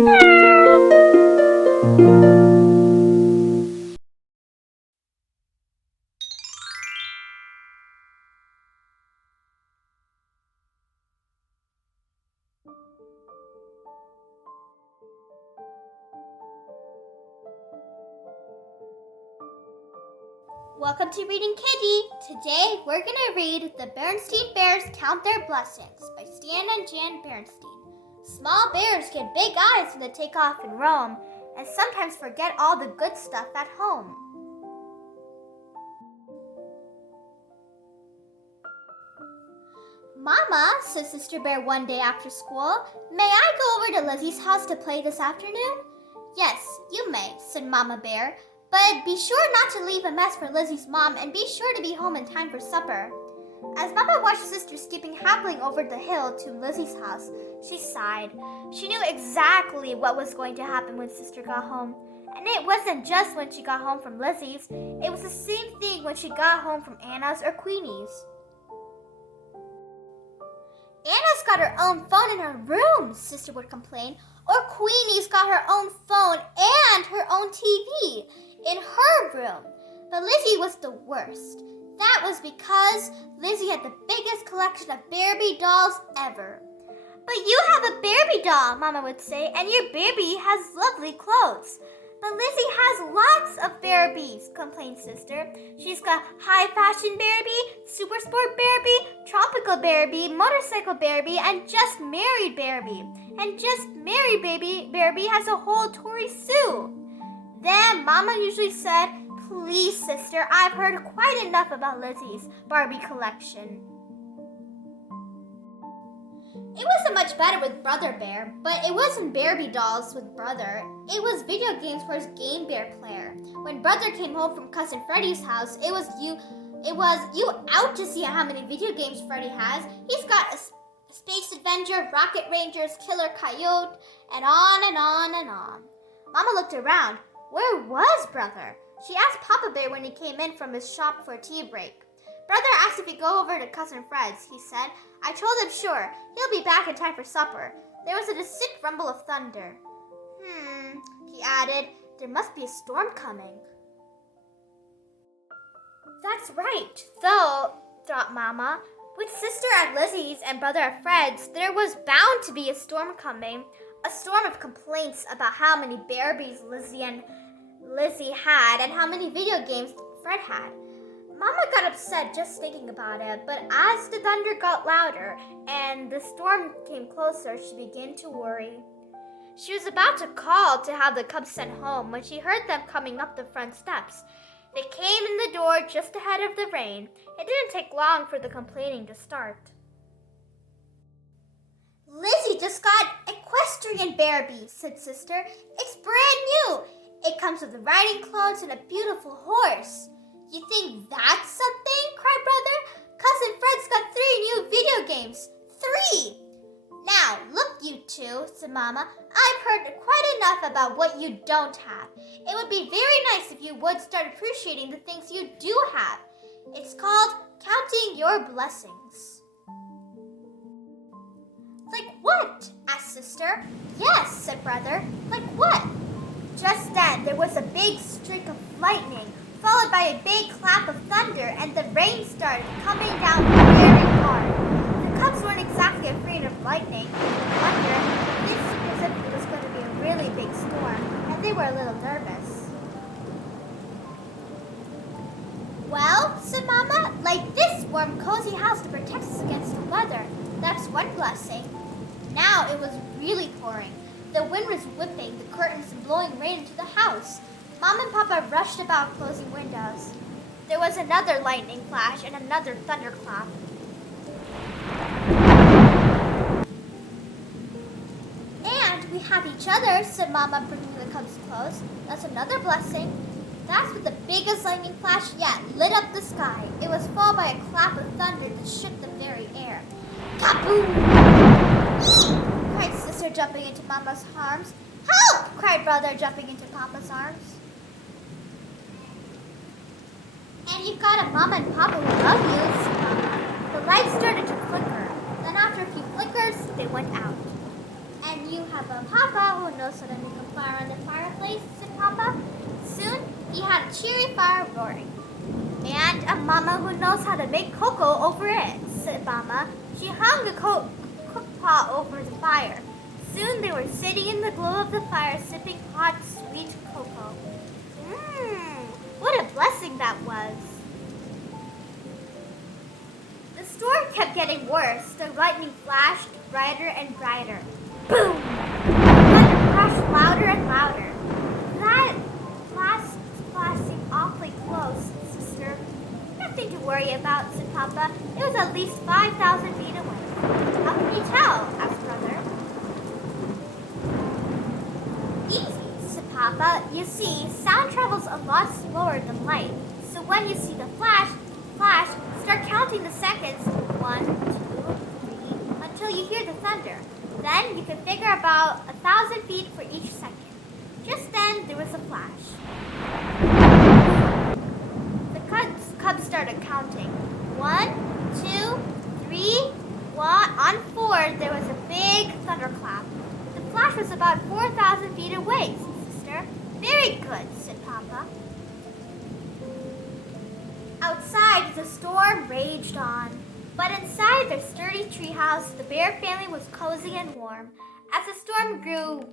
Welcome to Reading Kitty. Today we're going to read The Berenstain Bears Count Their Blessings by Stan and Jan Berenstain. Small bears get big eyes when they take off and roam, and sometimes forget all the good stuff at home. Mama, said Sister Bear one day after school, may I go over to Lizzie's house to play this afternoon? Yes, you may, said Mama Bear. But be sure not to leave a mess for Lizzie's mom and be sure to be home in time for supper. As Mama watched Sister skipping happily over the hill to Lizzie's house, she sighed. She knew exactly what was going to happen when Sister got home. And it wasn't just when she got home from Lizzie's, it was the same thing when she got home from Anna's or Queenie's. Anna's got her own phone in her room, Sister would complain, or Queenie's got her own phone and her own TV in her room. But Lizzie was the worst. That was because Lizzie had the biggest collection of Barbie dolls ever. But you have a Barbie doll, Mama would say, and your Barbie has lovely clothes. But Lizzie has lots of Barbies, complained Sister. She's got high fashion Barbie, super sport Barbie, tropical Barbie, motorcycle Barbie, and just married Barbie. And just married Barbie has a whole Tory Sue. Then Mama usually said, please, Sister, I've heard quite enough about Lizzie's Barbie collection. It wasn't much better with Brother Bear, but it wasn't Barbie dolls with Brother. It was video games for his Game Bear player. When Brother came home from Cousin Freddie's house, it was you out to see how many video games Freddie has. He's got a Space Avenger, Rocket Rangers, Killer Coyote, and on and on and on. Mama looked around. Where was Brother? She asked Papa Bear when he came in from his shop for a tea break. Brother asked if he'd go over to Cousin Fred's, he said. I told him sure. He'll be back in time for supper. There was a distinct rumble of thunder. He added, there must be a storm coming. That's right, though, thought Mama. With Sister at Lizzie's and Brother at Fred's, there was bound to be a storm coming. A storm of complaints about how many Barbies Lizzie had and how many video games Fred had. Mama got upset just thinking about it, but as the thunder got louder and the storm came closer, she began to worry. She was about to call to have the cubs sent home when she heard them coming up the front steps. They came in the door just ahead of the rain. It didn't take long for the complaining to start. Lizzie just got equestrian Barbie, said Sister. It's brand new. It comes with riding clothes and a beautiful horse. You think that's something? Cried Brother. Cousin Fred's got 3 new video games. 3! Now, look you two, said Mama. I've heard quite enough about what you don't have. It would be very nice if you would start appreciating the things you do have. It's called counting your blessings. Like what? Asked Sister. Yes, said Brother. Like what? Just then, there was a big streak of lightning, followed by a big clap of thunder, and the rain started coming down very hard. The cubs weren't exactly afraid of lightning and thunder. This seemed as if it was going to be a really big storm, and they were a little nervous. Well, said Mama, like this warm, cozy house to protect us against the weather. That's one blessing. Now it was really pouring. The wind was whipping the curtains and blowing rain into the house. Mom and Papa rushed about closing windows. There was another lightning flash and another thunderclap. And we have each other, said Mama, bringing the cubs close. That's another blessing. That's what the biggest lightning flash yet lit up the sky. It was followed by a clap of thunder that shook the very air. Kaboom! Cried Sister, jumping into Mama's arms. Help! Cried Brother, jumping into Papa's arms. And you've got a Mama and Papa who love you, said Mama. The lights started to flicker. Then after a few flickers, they went out. And you have a Papa who knows how to make a fire on the fireplace, said Papa. Soon, he had a cheery fire roaring. And a Mama who knows how to make cocoa over it, said Mama. She hung the cookpot over the fire. Soon they were sitting in the glow of the fire, sipping hot, sweet cocoa. What a blessing that was. The storm kept getting worse. The lightning flashed brighter and brighter. Boom! The thunder crashed louder and louder. That last flash seemed awfully close, sister. Nothing to worry about, said Papa. It was at least 5,000 feet away. How can you tell? Asked Brother. Easy, said Papa. You see, sound travels a lot slower than light. So when you see the flash, start counting the seconds. 1, 2, 3, until you hear the thunder. Then you can figure about 1,000 feet for each second. Just then, there was a flash. The cubs started counting. 1, 2, 3, 1. On 4, there was a big thunderclap. The flash was about 4,000 feet away, sister. Very good, said Papa. Outside, the storm raged on. But inside their sturdy treehouse, the bear family was cozy and warm. As the storm grew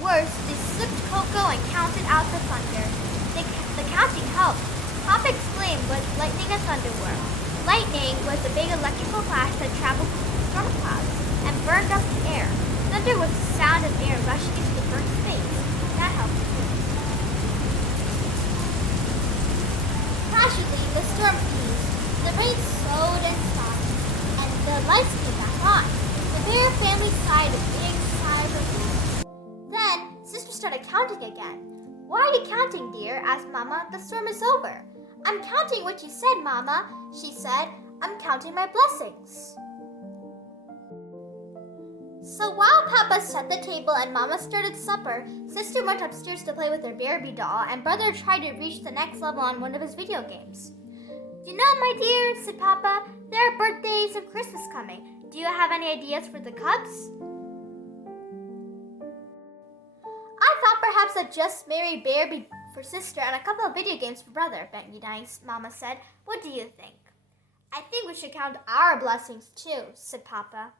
worse, they sipped cocoa and counted out the thunder. The counting helped. Papa explained what lightning and thunder were. Lightning was a big electrical flash that traveled through storm clouds and burned up the air. Thunder was the sound of air rushing into the burnt space. That helped too. Gradually, the storm eased. The rain slowed and stopped, and the lights came back on. The bear family sighed a big sigh of relief. Then, Sister started counting again. Why are you counting, dear? Asked Mama. The storm is over. I'm counting what you said, Mama, she said. I'm counting my blessings. So while Papa set the table and Mama started supper, Sister went upstairs to play with her Barbie doll, and Brother tried to reach the next level on one of his video games. You know, my dear, said Papa, there are birthdays and Christmas coming. Do you have any ideas for the cubs? I thought perhaps a Just Merry Barbie for Sister and a couple of video games for Brother might be nice, Mama said. What do you think? I think we should count our blessings too, said Papa.